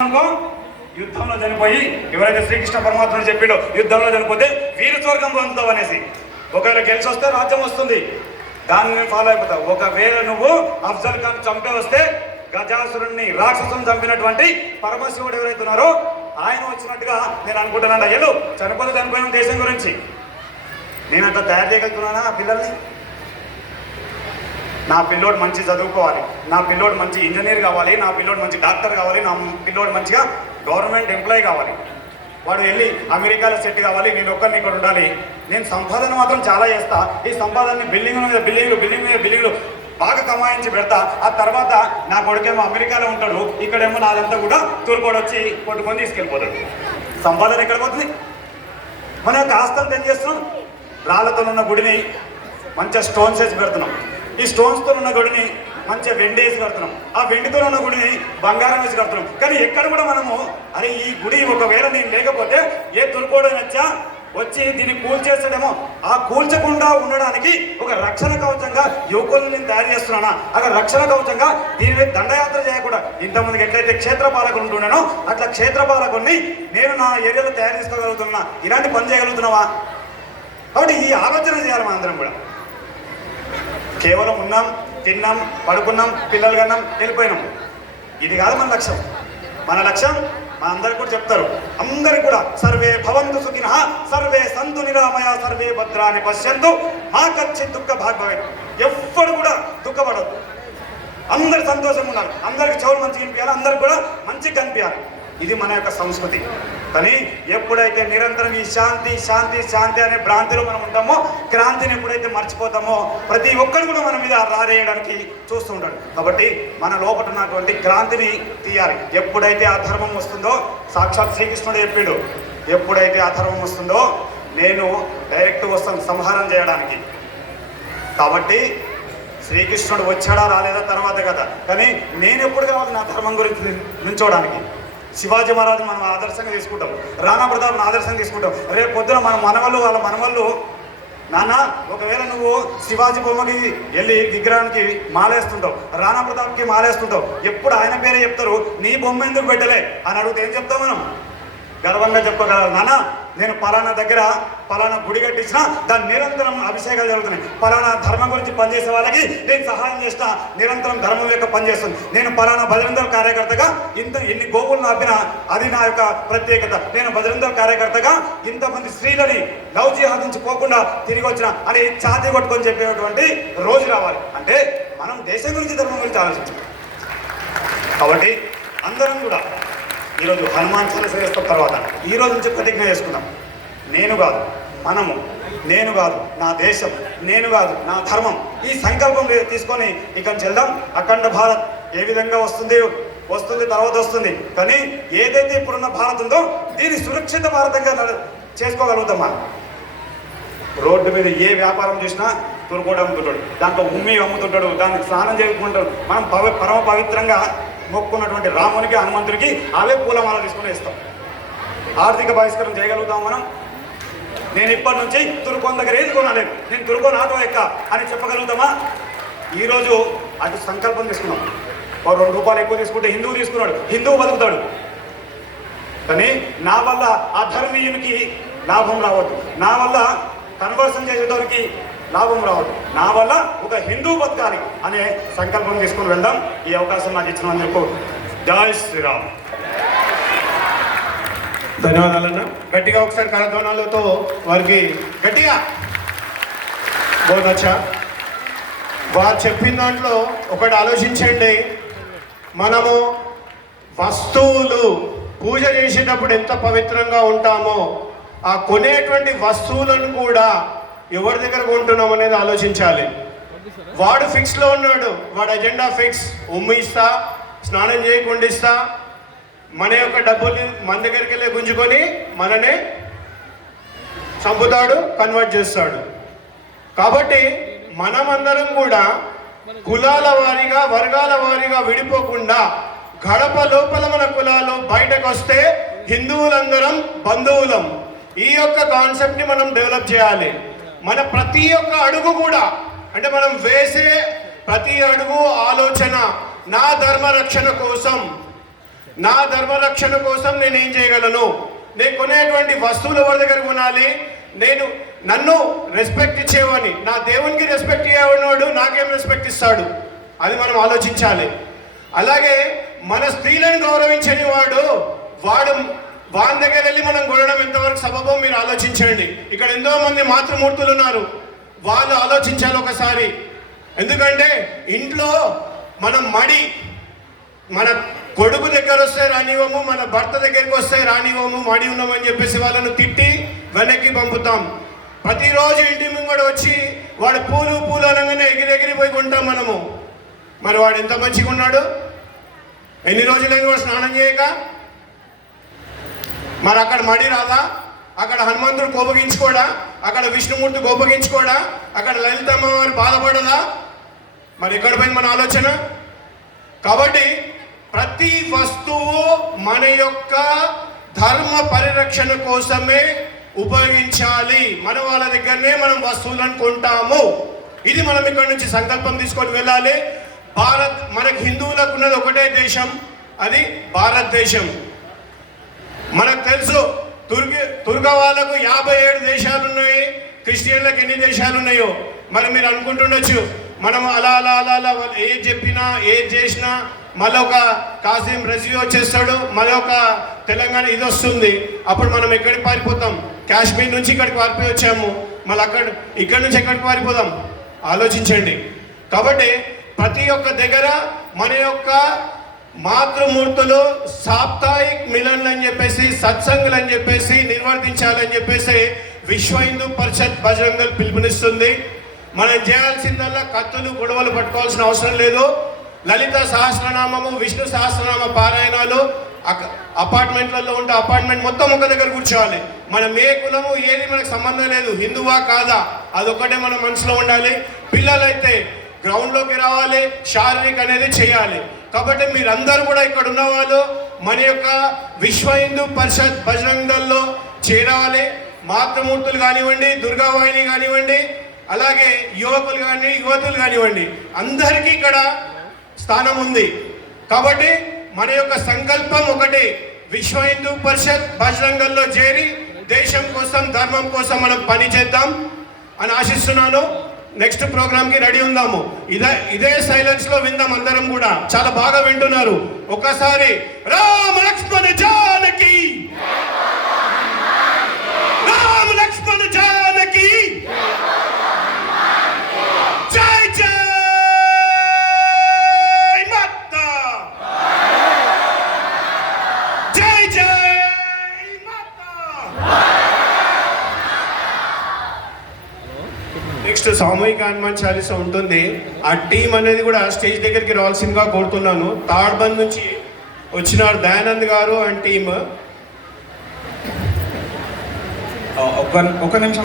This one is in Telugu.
యుద్ధంలో చనిపోయి ఎవరైతే శ్రీకృష్ణ పరమాత్ముడు చెప్పాడో యుద్ధంలో చనిపోతే వీరు స్వర్గం పొందుతావు అనేసి, ఒకవేళ గెలిచి వస్తే రాజ్యం వస్తుంది, దాన్ని నేను ఫాలో అయిపోతావు. ఒకవేళ నువ్వు అఫ్జల్ ఖాన్ చంపే వస్తే గజాసురుణ్ణి రాక్షసుని చంపినటువంటి పరమశివుడు ఎవరైతే ఉన్నారో ఆయన వచ్చినట్టుగా నేను అనుకుంటున్నాను. అయ్యలు చనిపోతే చనిపోయిన దేశం గురించి నేను అట్లా తయారు చేయగలుగుతున్నానా ఆ పిల్లల్ని? నా పిల్లోడు మంచి చదువుకోవాలి, నా పిల్లోడు మంచి ఇంజనీర్ కావాలి, నా పిల్లోడు మంచి డాక్టర్ కావాలి, నా పిల్లోడు మంచిగా గవర్నమెంట్ ఎంప్లాయీ కావాలి, వాడు వెళ్ళి అమెరికాలో సెట్ కావాలి, నేను ఒక్కరిని ఇక్కడ ఉండాలి. నేను సంపాదన మాత్రం చాలా చేస్తా, ఈ సంపాదనని బిల్డింగ్ మీద బిల్డింగ్లు బాగా కమాయించి పెడతా. ఆ తర్వాత నా కొడుకేమో అమెరికాలో ఉంటాడు, ఇక్కడేమో నాదంతా కూడా తూర్పుడు వచ్చి కొట్టుకొని తీసుకెళ్ళిపోతాడు. సంపాదన ఎక్కడ పోతుంది? మన యొక్క ఆస్తులు ఏం చేస్తున్నాం? రాళ్ళతో ఉన్న గుడిని మంచిగా స్టోన్స్ వేసి పెడుతున్నాం, ఈ స్టోన్స్తో ఉన్న గుడిని మంచిగా వెండి వేసి కడుతున్నాం, ఆ వెండితో ఉన్న గుడిని బంగారం వేసి కడుతున్నాం. కానీ ఎక్కడ కూడా మనము అరే ఈ గుడి ఒకవేళ నేను లేకపోతే ఏ తురుకోడు నచ్చా వచ్చి దీన్ని కూల్చేస్తాడేమో, ఆ కూల్చకుండా ఉండడానికి ఒక రక్షణ కవచంగా యువకులను నేను తయారు చేస్తున్నానా, అక్కడ రక్షణ కవచంగా దీని దండయాత్ర చేయకుండా ఇంతమందికి ఎట్లయితే క్షేత్రపాలకులు ఉంటున్నానో అట్లా క్షేత్రపాలకుల్ని నేను నా ఏరియాలో తయారు చేసుకోగలుగుతున్నా. ఇలాంటి పని చేయగలుగుతున్నావా? కాబట్టి ఈ ఆలోచన చేయాలి మనందరం కూడా. కేవలం ఉన్నాం, తిన్నాం, పడుకున్నాం, పిల్లలు కన్నాం, వెళ్ళిపోయినాం, ఇది కాదు మన లక్ష్యం. మన లక్ష్యం మా అందరికి కూడా చెప్తారు, అందరికి కూడా సర్వే భవంతు సుఖినః సర్వే సంతు నిరామయ సర్వే భద్రాని పశ్యంతు మా కచ్చిత్ దుఃఖ భాగ్భవేత్. ఎవ్వరు కూడా దుఃఖపడద్దు, అందరు సంతోషంగా ఉన్నారు, అందరికి చెవులు మంచిగా కనిపించాలి, అందరికి కూడా మంచిగా కనిపించాలి. ఇది మన యొక్క సంస్కృతి. కానీ ఎప్పుడైతే నిరంతరం ఈ శాంతి శాంతి శాంతి అనే భ్రాంతిలో మనం ఉంటామో, క్రాంతిని ఎప్పుడైతే మర్చిపోతామో ప్రతి ఒక్కరు కూడా మన మీద రారేయడానికి చూస్తూ ఉంటాడు. కాబట్టి మన లోపల ఉన్నటువంటి క్రాంతిని తీయాలి. ఎప్పుడైతే అధర్మం వస్తుందో, సాక్షాత్ శ్రీకృష్ణుడు చెప్పాడు, ఎప్పుడైతే అధర్మం వస్తుందో నేను డైరెక్ట్ వస్తాను సంహారం చేయడానికి. కాబట్టి శ్రీకృష్ణుడు వచ్చాడా రాలేదా తర్వాత కదా, కానీ నేను ఎప్పుడు కావాలి నా ధర్మం గురించి నిల్చోవడానికి. శివాజీ మహారాజు మనం ఆదర్శంగా తీసుకుంటాం, రాణా ప్రతాప్ని ఆదర్శంగా తీసుకుంటాం. రేపు పొద్దున మన మనవళ్ళు వాళ్ళ మనవళ్ళు నాన్న ఒకవేళ నువ్వు శివాజీ బొమ్మకి వెళ్ళి విగ్రహానికి మాలేస్తుంటావు, రాణా ప్రతాప్కి మాలేస్తుంటావు, ఎప్పుడు ఆయన పేరే చెప్తారు, నీ బొమ్మ ఎందుకు పెట్టలే అని అడిగితే ఏం చెప్తాం మనం? గర్వంగా చెప్పగలరు, నాన్న నేను పలానా దగ్గర పలానా గుడి కట్టించినా దాని నిరంతరం అభిషేకాలు జరుగుతున్నాయి, పలానా ధర్మం గురించి పనిచేసే వాళ్ళకి నేను సహాయం చేసిన నిరంతరం ధర్మం యొక్క పనిచేస్తుంది, నేను పలానా బజరంగదళ కార్యకర్తగా ఎన్ని గోవులను ఆపినా అది నా యొక్క ప్రత్యేకత, నేను బజరంగదళ కార్యకర్తగా ఇంతమంది స్త్రీలని లవ్ జిహాద్ నుంచి పోకుండా తిరిగి వచ్చిన అని ఛాతీ కొట్టుకొని చెప్పేటువంటి రోజు రావాలి. అంటే మనం దేశం గురించి ధర్మం గురించి ఆలోచించాలి. కాబట్టి అందరం కూడా ఈరోజు హనుమాన్ చాలీసా చేస్తున్న తర్వాత ఈరోజు నుంచి ప్రతిజ్ఞ చేసుకుందాం, నేను కాదు మనము, నేను కాదు నా దేశం, నేను కాదు నా ధర్మం, ఈ సంకల్పం తీసుకొని ఇక్కడి నుంచి వెళ్దాం. అఖండ భారత్ ఏ విధంగా వస్తుంది తర్వాత వస్తుంది, కానీ ఏదైతే ఇప్పుడున్న భారత్ ఉందో దీన్ని సురక్షిత భారతంగా చేసుకోగలుగుతాం. మనం రోడ్డు మీద ఏ వ్యాపారం చేసినా తురుకోడు అమ్ముతుంటాడు, దాంట్లో ఉమ్మి అమ్ముతుంటాడు, దానికి స్నానం చేసుకుంటాడు. మనం పరమ పవిత్రంగా మొక్కున్నటువంటి రామునికి హనుమంతుడికి అవే పూలమాల తీసుకుని ఇస్తాం. ఆర్థిక బహిష్కరణ చేయగలుగుతాం మనం. నేను ఇప్పటి నుంచి తురుకోన్ దగ్గర ఏది కొనలేదు, నేను తురుకోన్ ఆటో ఎక్క అని చెప్పగలుగుతామా? ఈరోజు అటు సంకల్పం తీసుకున్నాం. ఓ 2 రూపాయలు ఎక్కువ తీసుకుంటే హిందువు తీసుకున్నాడు, హిందువు బతుకుతాడు. కానీ నా వల్ల అధర్మీయునికి లాభం రావద్దు, నా వల్ల కన్వర్షన్ చేసేటోనికి లాభం రావద్దు, నా వల్ల ఒక హిందూ బతకాలి అనే సంకల్పం తీసుకుని వెళ్దాం. ఈ అవకాశం నాకు ఇచ్చినందుకు జై శ్రీరామ్. ధన్యవాదాలన్నా. గట్టిగా ఒకసారి కరధ్వనాలతో వారికి గట్టిగా బోనచ్చా. వారు చెప్పిన దాంట్లో ఒకటి ఆలోచించండి, మనము వస్తువులు పూజ చేసేటప్పుడు ఎంత పవిత్రంగా ఉంటామో ఆ కొనేటువంటి వస్తువులను కూడా ఎవరి దగ్గర కొంటున్నాం అనేది ఆలోచించాలి. వాడు ఫిక్స్లో ఉన్నాడు, వాడు అజెండా ఫిక్స్, ఉమ్మి ఇస్తా, స్నానం చేయకుండా ఇస్తా, మన యొక్క డబ్బుల్ని మన దగ్గరికి వెళ్ళి గుంజుకొని మననే చంపుతాడు, కన్వర్ట్ చేస్తాడు. కాబట్టి మనమందరం కూడా కులాల వారీగా వర్గాల వారీగా విడిపోకుండా గడప లోపల మన కులాలు బయటకు వస్తే హిందువులందరం బంధువులం. ఈ యొక్క కాన్సెప్ట్ని మనం డెవలప్ చేయాలి. మన ప్రతి ఒక్క అడుగు కూడా, అంటే మనం వేసే ప్రతి అడుగు ఆలోచన నా ధర్మ రక్షణ కోసం, నా ధర్మరక్షణ కోసం నేను ఏం చేయగలను, నేను కొనేటువంటి వస్తువులు ఎవరి దగ్గర కొనాలి, నన్ను రెస్పెక్ట్ ఇచ్చేవాడిని, నా దేవునికి రెస్పెక్ట్ ఇవ్వనోడు నాకేం రెస్పెక్ట్ ఇస్తాడు, అది మనం ఆలోచించాలి. అలాగే మన స్త్రీలను గౌరవించని వాడు వాని దగ్గర వెళ్ళి మనం కొనడం ఎంతవరకు సబబో మీరు ఆలోచించండి. ఇక్కడ ఎంతో మంది మాతృమూర్తులు ఉన్నారు, వాళ్ళు ఆలోచించాలి ఒకసారి. ఎందుకంటే ఇంట్లో మనం మన కొడుకు దగ్గర వస్తే రానివ్వము, మన భర్త దగ్గరికి వస్తే రానివ్వము, మడి ఉన్నామని చెప్పేసి వాళ్ళను తిట్టి వెనక్కి పంపుతాం. ప్రతిరోజు ఇంటి ముంగడ వచ్చి వాడు పూలు అనగానే ఎగిరెగిరిపోయి కొంటాం మనము. మరి వాడు ఎంత మంచిగా ఉన్నాడు, ఎన్ని రోజులైంది వాడు స్నానం చేయక? మరి అక్కడ మడి రాదా, అక్కడ హనుమంతుడు కోపగించుకోడా, అక్కడ విష్ణుమూర్తి కోపగించుకోడా, అక్కడ లలితమ్మ వారు బాధపడదా? మరి ఎక్కడ పోయింది మన ఆలోచన? కాబట్టి ప్రతి వస్తువు మన యొక్క ధర్మ పరిరక్షణ కోసమే ఉపయోగించాలి. మన వాళ్ళ దగ్గరనే మనం వస్తువులను కొంటాము. ఇది మనం ఇక్కడ నుంచి సంకల్పం తీసుకొని వెళ్ళాలి. మనకు హిందువులకు ఉన్నది ఒకటే దేశం, అది భారతదేశం. మనకు తెలుసు తుర్క వాళ్ళకు 57 దేశాలు ఉన్నాయి, క్రిస్టియన్లకు ఎన్ని దేశాలు ఉన్నాయో. మరి మీరు అనుకుంటుండొచ్చు మనం అలా ఏది చెప్పినా ఏది చేసినా మళ్ళీ ఒక కాసిం రజీ వచ్చేస్తాడు, మళ్ళీ ఒక తెలంగాణ ఇది వస్తుంది, అప్పుడు మనం ఎక్కడికి పారిపోతాం? కాశ్మీర్ నుంచి ఇక్కడికి పారిపోయి వచ్చాము, మళ్ళీ ఇక్కడ నుంచి ఎక్కడికి పారిపోదాం? ఆలోచించండి. కాబట్టి ప్రతి ఒక్క దగ్గర మన యొక్క మాతృమూర్తులు సాప్తాహిక్ మిలన్లు అని చెప్పేసి, సత్సంగులు అని చెప్పేసి నిర్వర్తించాలని చెప్పేసి విశ్వ హిందూ పరిషత్ బజరంగ దళ్ పిలుపునిస్తుంది. మనం చేయాల్సిందల్లా కత్తులు గొడవలు పట్టుకోవాల్సిన అవసరం లేదు. లలిత సహస్రనామము, విష్ణు సహస్రనామ పారాయణాలు అపార్ట్మెంట్లలో ఉంటే అపార్ట్మెంట్ మొత్తం ఒక దగ్గర కూర్చోవాలి. మనం ఏ కులము ఏది మనకు సంబంధం లేదు, హిందువా కాదా అదొక్కటే మన మనసులో ఉండాలి. పిల్లలైతే గ్రౌండ్లోకి రావాలి, శారీరక అనేది చేయాలి. కాబట్టి మీరందరూ కూడా ఇక్కడ ఉన్న వాళ్ళు మన యొక్క విశ్వ హిందూ పరిషత్ బజరంగ దళ్లో చేరాలి. మాతృమూర్తులు కానివ్వండి, దుర్గావాహిని కానివ్వండి, అలాగే యువకులు కానీ యువతులు కానివ్వండి, అందరికీ ఇక్కడ స్థానం ఉంది. కాబట్టి మన యొక్క సంకల్పం ఒకటి, విశ్వ హిందూ పరిషత్ బజరంగ దళ్లో చేరి దేశం కోసం ధర్మం కోసం మనం పని చేద్దాం అని ఆశిస్తున్నాను. నెక్స్ట్ ప్రోగ్రామ్ కి రెడీ ఉందాము. ఇదే సైలెన్స్ లో విందాం. అందరం కూడా చాలా బాగా వింటున్నారు. ఒకసారి రామ లక్ష్మణ జానకి, రామ లక్ష్మణ జానకి, జై జై మాతా, జై జై మాతా. నెక్స్ట్ సామూహిక హనుమాన్ చాలీసా ఉంటుంది. ఆ టీం అనేది కూడా స్టేజ్ దగ్గరికి రావాల్సిందిగా కోరుతున్నాను. తాడ్బంద్ నుంచి వచ్చినారు దయానంద్ గారు అండ్ టీమ్. ఒక నిమిషం.